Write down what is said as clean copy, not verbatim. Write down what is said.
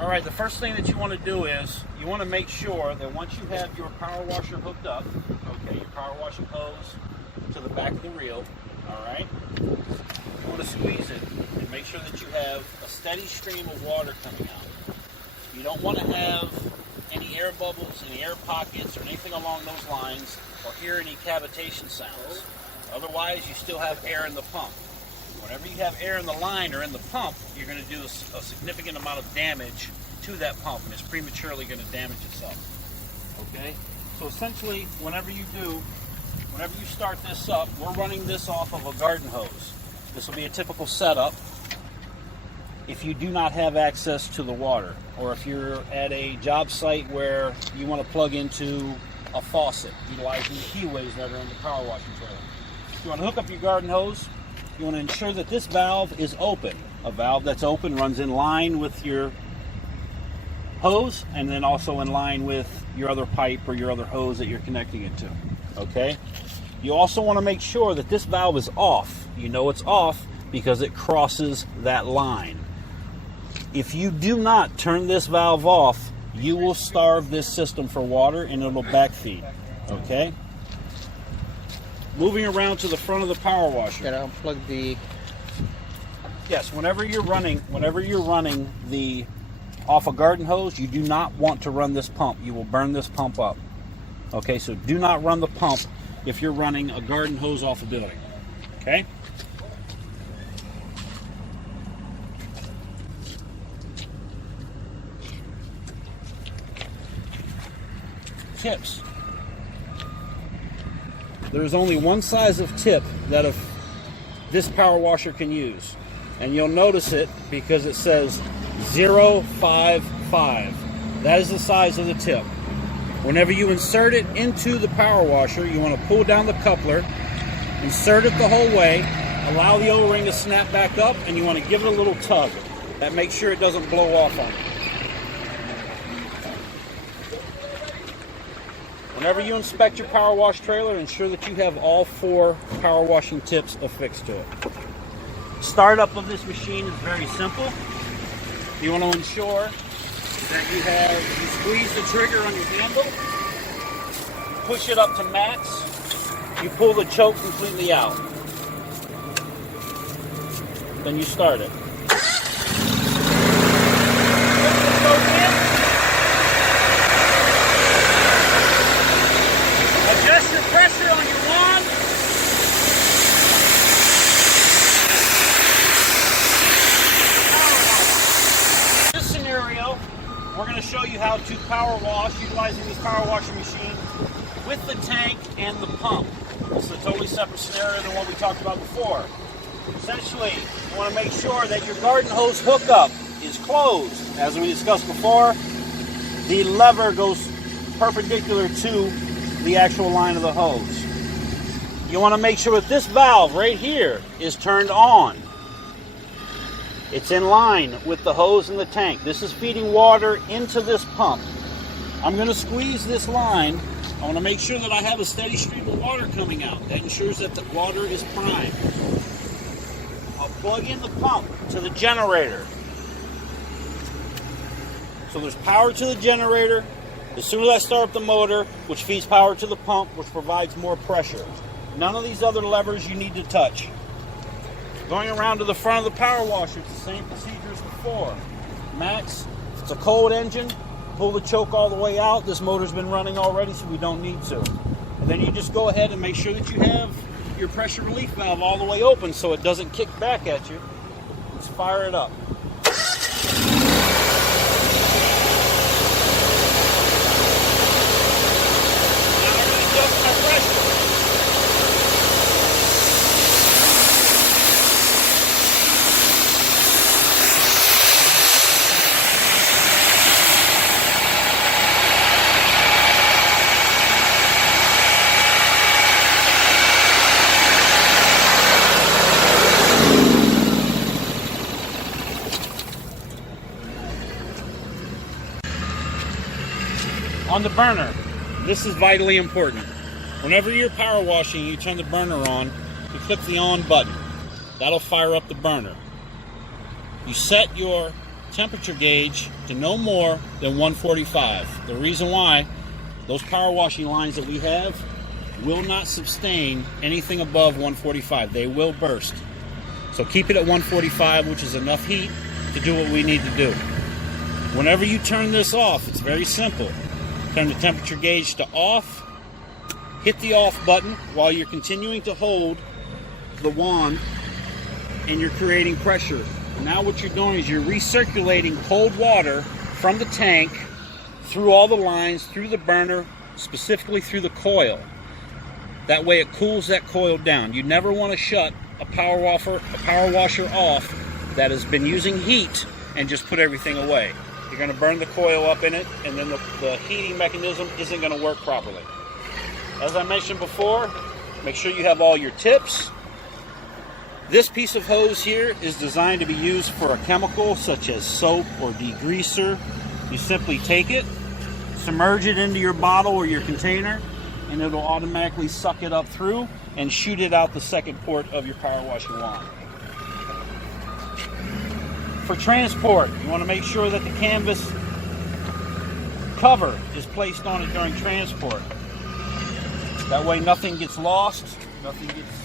All right, the first thing that you want to do is you want to make sure that once you have your power washer hooked up, okay, your power washing hose to the back of the reel, all right, you want to squeeze it and make sure that you have a steady stream of water coming out. You don't want to have any air bubbles, any air pockets, or anything along those lines, or hear any cavitation sounds. Otherwise, you still have air in the pump. Whenever you have air in the line or in the pump, you're going to do a significant amount of damage to that pump, and it's prematurely going to damage itself. Okay? So essentially, whenever you start this up, we're running this off of a garden hose. This will be a typical setup if you do not have access to the water, or if you're at a job site where you want to plug into a faucet, utilizing the keyways that are in the power washing trailer. You want to hook up your garden hose. You want to ensure that this valve is open. A valve that's open runs in line with your hose, and then also in line with your other pipe or your other hose that you're connecting it to. Okay? You also want to make sure that this valve is off. You know it's off because it crosses that line. If you do not turn this valve off, you will starve this system for water and it'll backfeed. Okay? Moving around to the front of the power washer. Gotta unplug the... Yes, whenever you're running the off a garden hose, you do not want to run this pump. You will burn this pump up. Okay, so do not run the pump if you're running a garden hose off a building. Okay? Tips. There's only one size of tip that this power washer can use. And you'll notice it because it says 055. That is the size of the tip. Whenever you insert it into the power washer, you want to pull down the coupler, insert it the whole way, allow the O-ring to snap back up, and you want to give it a little tug. That makes sure it doesn't blow off on you. Whenever you inspect your power wash trailer, ensure that you have all 4 power washing tips affixed to it. Startup of this machine is very simple. You want to ensure that you squeeze the trigger on your handle, push it up to max, you pull the choke completely out. Then you start it. Adjust your pressure on your wand. In this scenario, we're going to show you how to power wash utilizing this power washing machine with the tank and the pump. This is a totally separate scenario than what we talked about before. Essentially, you want to make sure that your garden hose hookup is closed. As we discussed before, the lever goes perpendicular to the actual line of the hose. You want to make sure that this valve right here is turned on. It's in line with the hose and the tank. This is feeding water into this pump. I'm going to squeeze this line. I want to make sure that I have a steady stream of water coming out. That ensures that the water is primed. I'll plug in the pump to the generator. So there's power to the generator. As soon as I start up the motor, which feeds power to the pump, which provides more pressure. None of these other levers you need to touch. Going around to the front of the power washer, it's the same procedure as before. Max, if it's a cold engine, pull the choke all the way out. This motor's been running already, so we don't need to. And then you just go ahead and make sure that you have your pressure relief valve all the way open so it doesn't kick back at you. Let's fire it up. On the burner, this is vitally important. Whenever you're power washing, you turn the burner on, you click the on button. That'll fire up the burner. You set your temperature gauge to no more than 145. The reason why, those power washing lines that we have will not sustain anything above 145. They will burst. So keep it at 145, which is enough heat to do what we need to do. Whenever you turn this off, it's very simple. Turn the temperature gauge to off, hit the off button while you're continuing to hold the wand and you're creating pressure. Now what you're doing is you're recirculating cold water from the tank through all the lines, through the burner, specifically through the coil. That way it cools that coil down. You never want to shut a power washer off that has been using heat and just put everything away. You're going to burn the coil up in it, and then the heating mechanism isn't going to work properly. As I mentioned before, make sure you have all your tips. This piece of hose here is designed to be used for a chemical such as soap or degreaser. You simply take it, submerge it into your bottle or your container, and it'll automatically suck it up through and shoot it out the second port of your power washing wand. For transport, you want to make sure that the canvas cover is placed on it during transport. That way nothing gets lost, nothing gets